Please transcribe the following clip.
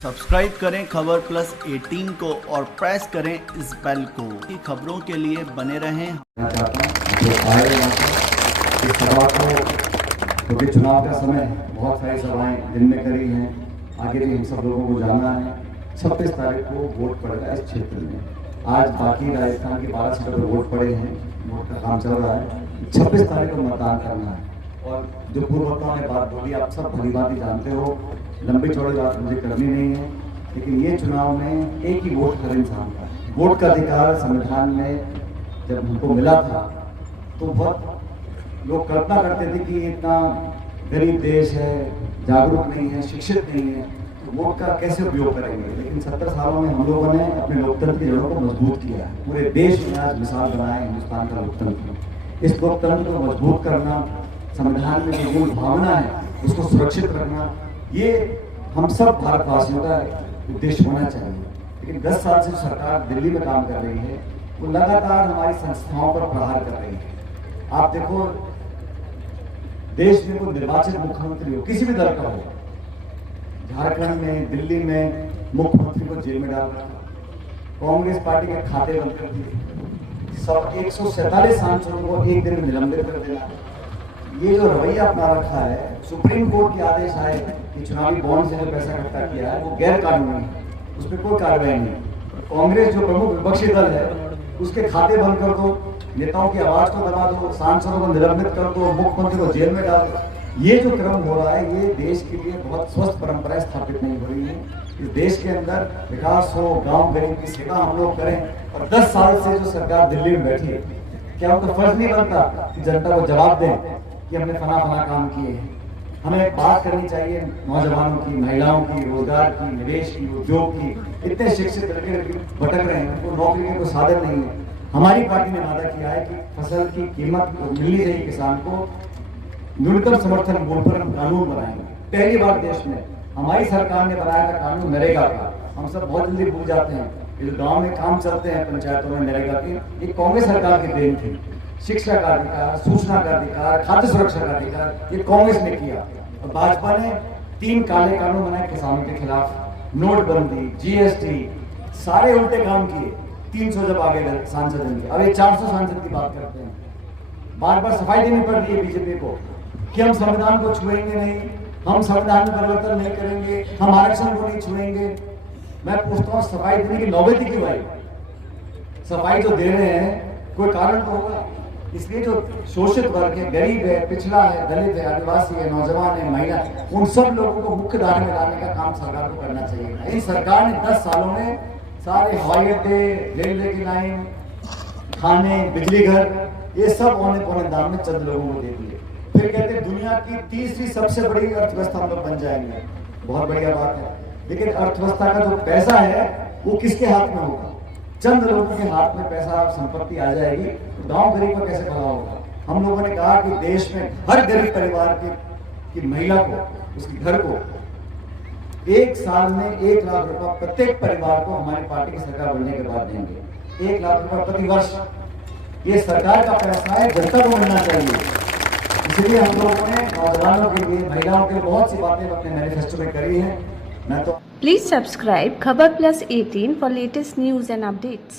Subscribe करें खबर plus 18 को और प्रेस करें इस बेल को। खबरों के लिए बने रहें। क्योंकि चुनाव का समय बहुत सारी सभाएं दिन में करी हैं, आगे भी हम सब लोगों को जाना है। 26 तारीख को वोट पड़ेगा इस क्षेत्र में। आज बाकी राजस्थान की 12 सीटों पर वोट पड़े हैं, वोट का काम चल रहा है। 26 तारीख को मतदान करना है। और जो पूर्व वक्ताओं ने बात बोली आप सब भली बात ही जानते हो, लंबी चौड़ी बात मुझे करनी नहीं है, लेकिन ये चुनाव में एक ही वोट हर इंसान का है। वोट का अधिकार संविधान में जब हमको मिला था तो बहुत लोग कल्पना करते थे कि इतना गरीब देश है, जागरूक नहीं है, शिक्षित नहीं है, तो वोट का कैसे उपयोग करेंगे। लेकिन 70 सालों में हम लोगों ने अपने लोकतंत्र की जड़ों को मजबूत किया है। पूरे देश में आज मिसाल बनाए हिंदुस्तान का लोकतंत्र। इस लोकतंत्र को मजबूत करना, संविधान में जो मूल भावना है उसको सुरक्षित रखना, ये हम सब भारतवासियों का उद्देश्य होना चाहिए। लेकिन 10 साल से सरकार दिल्ली में काम कर रही है, वो लगातार हमारी संस्थाओं पर प्रहार कर रही है। आप देखो, देश में कोई निर्वाचित मुख्यमंत्री हो, किसी भी दल का हो, झारखंड में, दिल्ली में मुख्यमंत्री को जेल में डाल रहा, कांग्रेस पार्टी के खाते बंद कर दिए, सब 147 सांसदों को एक दिन में निलंबित कर देना। ये जो रवैया अपना रखा है, सुप्रीम कोर्ट के आदेश आए कि चुनावी बॉन्ड से जो पैसा इकट्ठा किया है वो गैर कानूनी है, उस पर कोई कार्रवाई नहीं। कांग्रेस जो प्रमुख विपक्षी दल है उसके खाते बंद कर दो, नेताओं की आवाज को दबा दो, सांसदों को निलंबित कर दो, मुख्यमंत्री को जेल में डाल दो। ये जो क्रम हो रहा है ये देश के लिए बहुत स्वस्थ परंपराएं स्थापित नहीं हो रही है। इस देश के अंदर विकास हो, गाँव गरीब की सेवा हम लोग करें। और 10 साल से जो सरकार दिल्ली में बैठी है, क्या उनका फर्ज नहीं बनता कि जनता को जवाब दें कि हमने फला काम किए हैं। हमें बात करनी चाहिए नौजवानों की, महिलाओं की, रोजगार की, निवेश की, उद्योग की। इतने शिक्षित लड़के भटक रहे हैं, उनको नौकरी के कोई साधन नहीं है। हमारी पार्टी ने वादा किया है कि फसल की कीमत मिलनी चाहिए किसान को, न्यूनतम समर्थन मूल्य पर हम कानून बनाएंगे। पहली बार देश में हमारी सरकार ने बनाया था कानून नरेगा का। हम सब बहुत जल्दी भूल जाते हैं, इस गाँव में काम चलते हैं पंचायतों में नरेगा की, ये कांग्रेस सरकार की देन थी। शिक्षा का अधिकार, सूचना का अधिकार, खाद्य सुरक्षा का अधिकार, ये कांग्रेस ने किया। और भाजपा ने 3 काले कानून बनाए किसानों के खिलाफ, नोटबंदी, जीएसटी, सारे उल्टे काम किए। 300 जब आगे सांसद होंगे, अब 400 सांसद की बात करते हैं। बार बार सफाई देनी पड़ रही है बीजेपी को कि हम संविधान को छुएंगे नहीं, हम संविधान में परिवर्तन नहीं करेंगे, हम आरक्षण को नहीं छुएंगे। मैं पूछता हूँ, सफाई देने की नौबत क्यों आई? सफाई जो दे रहे हैं कोई कारण तो होगा। इसलिए जो शोषित वर्ग है, गरीब है, पिछड़ा है, दलित है, आदिवासी है, नौजवान है, महिला, उन सब लोगों को मुख्य धारा में लाने का काम सरकार को करना चाहिए। इस सरकार ने 10 सालों में सारे हवाई अड्डे, रेलवे की लाइन, खाने, बिजली घर, ये सब औने पौने दाम में चंद लोगों को दे दिए। फिर कहते हैं दुनिया की 3री सबसे बड़ी अर्थव्यवस्था हम लोग बन जाएंगे। बहुत बढ़िया बात है, लेकिन अर्थव्यवस्था का जो पैसा है वो किसके हाथ में होगा? चंद लोगों के हाथ में पैसा, संपत्ति आ जाएगी, तो गांव गरीब का कैसे भला होगा? हम लोगों ने कहा कि देश में हर गरीब परिवार की महिला को, उसके घर को 1 साल में 1 लाख रुपया प्रत्येक परिवार को हमारी पार्टी की सरकार बनने के बाद देंगे। 1 लाख रुपया प्रति वर्ष। ये सरकार का पैसा है, जनता को मिलना चाहिए। इसलिए हम लोगों ने नौजवानों के लिए, महिलाओं के लिए बहुत सी बातें अपने मैनिफेस्टो में करी है। Please subscribe Khabar Plus 18 for latest news and updates.